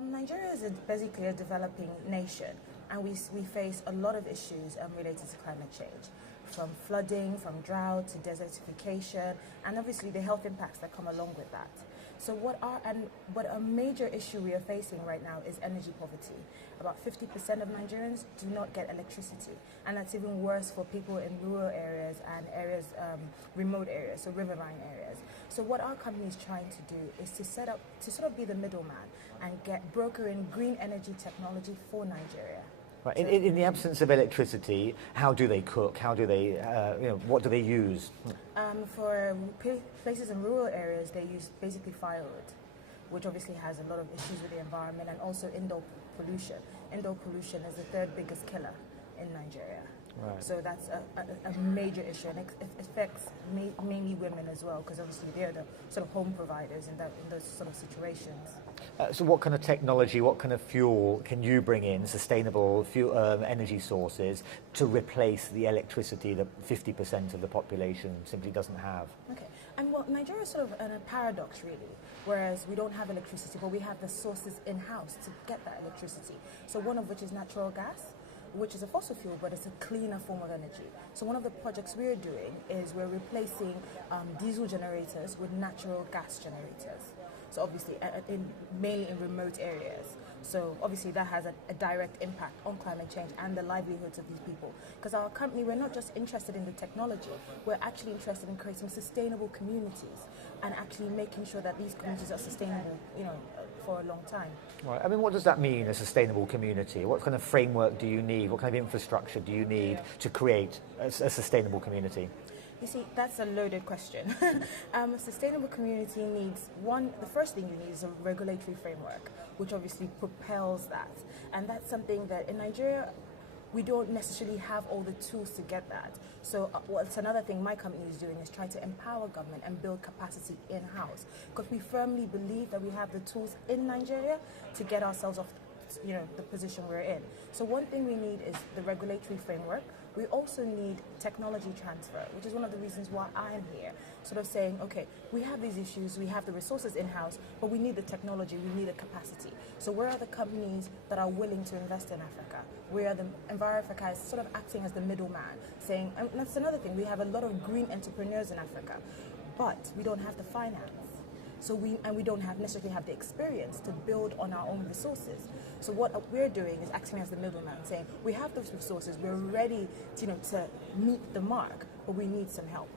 Nigeria is basically a developing nation, and we face a lot of issues related to climate change, from flooding, from drought to desertification, and obviously the health impacts that come along with that. So what a major issue we are facing right now is energy poverty. About 50% of Nigerians do not get electricity, and that's even worse for people in rural areas and areas, remote areas, so riverine areas. So what our company is trying to do is to sort of be the middleman and broker in green energy technology for Nigeria. Right. In the absence of electricity, how do they cook? How do they, what do they use? For places in rural areas, they use basically firewood, which obviously has a lot of issues with the environment, and also indoor pollution. Indoor pollution is the third biggest killer in Nigeria. Right. So that's a major issue, and it affects mainly women as well, because obviously they're the sort of home providers in those sort of situations. So what kind of technology, what kind of fuel can you bring in, sustainable fuel, energy sources, to replace the electricity that 50% of the population simply doesn't have? Okay, and well, Nigeria is sort of in a paradox, really, whereas we don't have electricity, but we have the sources in-house to get that electricity. So one of which is natural gas, which is a fossil fuel, but it's a cleaner form of energy. So one of the projects we're doing is we're replacing diesel generators with natural gas generators. So obviously, mainly in remote areas. So obviously that has a direct impact on climate change and the livelihoods of these people. Because our company, we're not just interested in the technology, we're actually interested in creating sustainable communities and actually making sure that these communities are sustainable, for a long time. Right. I mean, what does that mean, a sustainable community? What kind of framework do you need? What kind of infrastructure do you need to create a sustainable community? You see, that's a loaded question. A sustainable community needs the first thing you need is a regulatory framework, which obviously propels that. And that's something that in Nigeria, we don't necessarily have all the tools to get that. So it's another thing my company is doing is trying to empower government and build capacity in-house. Because we firmly believe that we have the tools in Nigeria to get ourselves off the position we're in. So one thing we need is the regulatory framework. We also need technology transfer, which is one of the reasons why I am here. Sort of saying, okay, we have these issues, we have the resources in-house, but we need the technology, we need the capacity. So where are the companies that are willing to invest in Africa? Where are the EnviroAfrica is sort of acting as the middleman, saying, and that's another thing, we have a lot of green entrepreneurs in Africa, but we don't have the finance. So we don't necessarily have the experience to build on our own resources. So what we're doing is acting as the middleman, saying we have those resources, we're ready to meet the mark, but we need some help.